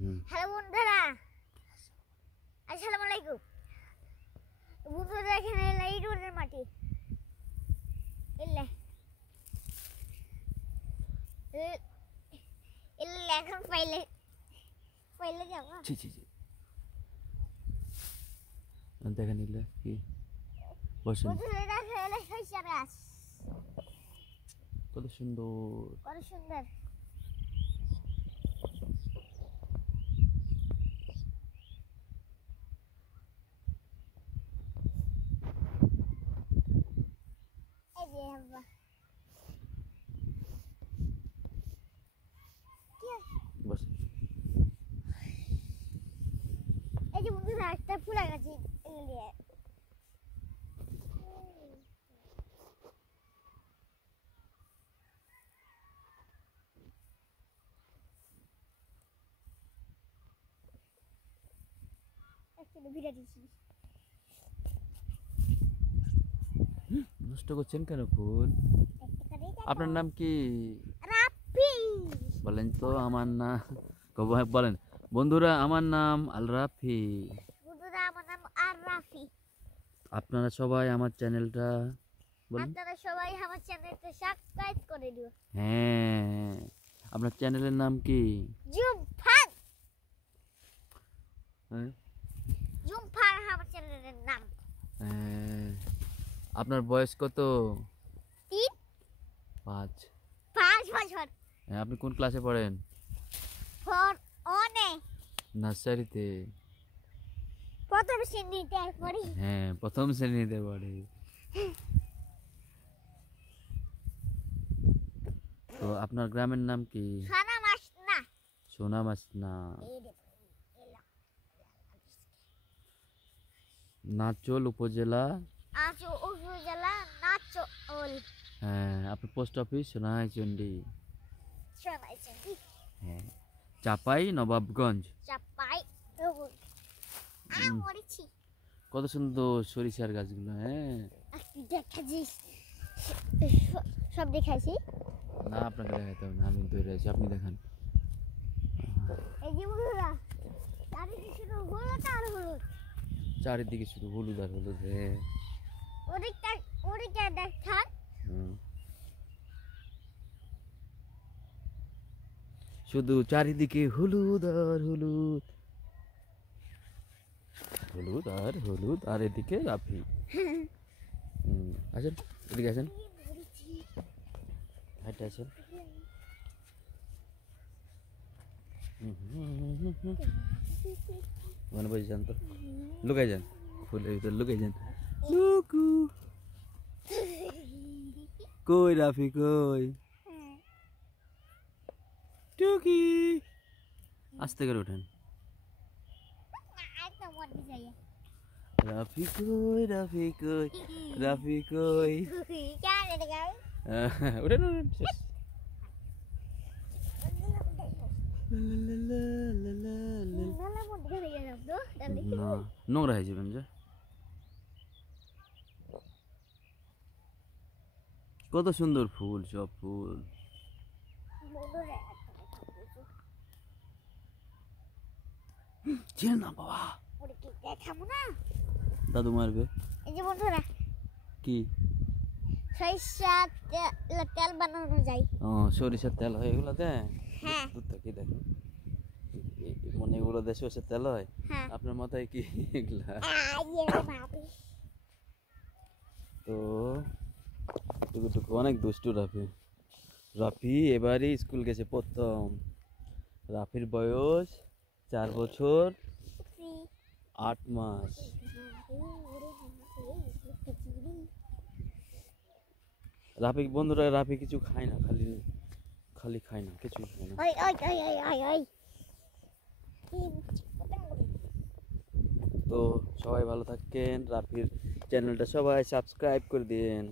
Hello বন্ধুরা, আসসালামু আলাইকুম। বন্ধুরা এখানে এই রোডের মাটি এলে এলে এখন পাইলে পাইলে যাবো। ছি ছি ছি দেখে নিলে কি বসেন। বন্ধুরা এলে সরিষা গাছ কত সুন্দর, কত সুন্দর। এই যে বাবা বসেন। এই যে বন্ধুরা একটা ফুলা গাছ এলে নষ্ট করছেন কেন ফুল? আপনার নাম কি রাফি? বলেন তো। আমার নাম বলেন বন্ধুরা, আমার নাম আল রাফি। বন্ধুরা আমার নাম আর রাফি। আপনারা সবাই আমার চ্যানেলটা বলেন। আপনারা সবাই আমার চ্যানেলটা সাবস্ক্রাইব করে দিও। হ্যাঁ, আপনার চ্যানেলের নাম কি? জুমফান। হ্যাঁ, জুমফান আমার চ্যানেলের নাম। হ্যাঁ। আপনার বয়স কত? 3 5 বছর। হ্যাঁ, আপনি কোন ক্লাসে পড়েন? ফর অনে নার্সারিতে? প্রথম শ্রেণীতে পড়ি। হ্যাঁ, প্রথম শ্রেণীতে পড়ে। তো আপনার গ্রামের নাম কি? সোনা মাস না। সোনামাসনা। নাচল উপজেলা। আছো উপজেলা নাচল। হ্যাঁ, আপনার পোস্ট অফিস সোনাইচন্ডী। সোনাইচন্ডী। হ্যাঁ, চাপাই নবাবগঞ্জ। চাপাই মরেছি। কত সুন্দর সরিষার গাছগুলো। হ্যাঁ, দেখাছিস সব দেখাইছি। না আপনাকে দেখাতে হবে না, আমি ধরে আছি, আপনি দেখান। এই যে বন্ধুরা চারিদিকে শুধু হলুদ আর হলুদ। চারিদিকে শুধু হলুদ আর হলুদ। হ্যাঁ, ওদিকটা দেখান। শুধু চারিদিকে হলুদ আর হলুদ, হলুদ আর হলুদ। আর এদিকে রাফি। আসেন, এদিকে আসেন, হাইটে আসেন। ওখানে বসে যান তো, লুকাই যান, ফুলের ভিতর লুকাই যান। লুকু কই রাফি কই? টুকি আস্তে করে ওঠেন। রাফি কই, রাফি কই, রাফি কই? ওঠেন ওঠেন, শেষ। না, নোংরা হয়ে যাবেন যে। কত সুন্দর ফুল, সব ফুল। চিন না বাবা, দেখাবো না, দাদু মারবে। এই যে বন্ধুরা কি? সরিষা তেল বানানো যায়। ও, সরিষার তেল হয় এগুলোতে? হ্যাঁ। দুধ থেকে দেখো, মনে এগুলো দিয়ে সরিষার তেল হয়? হ্যাঁ। আপনার মাথায় কি এগুলা? তো টুকু অনেক দুষ্টু রাফি। রাফি এবারই স্কুল গেছে প্রথম। রাফির বয়স 4 বছর 8 মাস। রাফি বন্ধুরা, রাফি কিছু খায় না, খালি খায় না, কিছু খায় না। তো সবাই ভালো থাকেন। রাফির চ্যানেলটা সবাই সাবস্ক্রাইব করে দিন।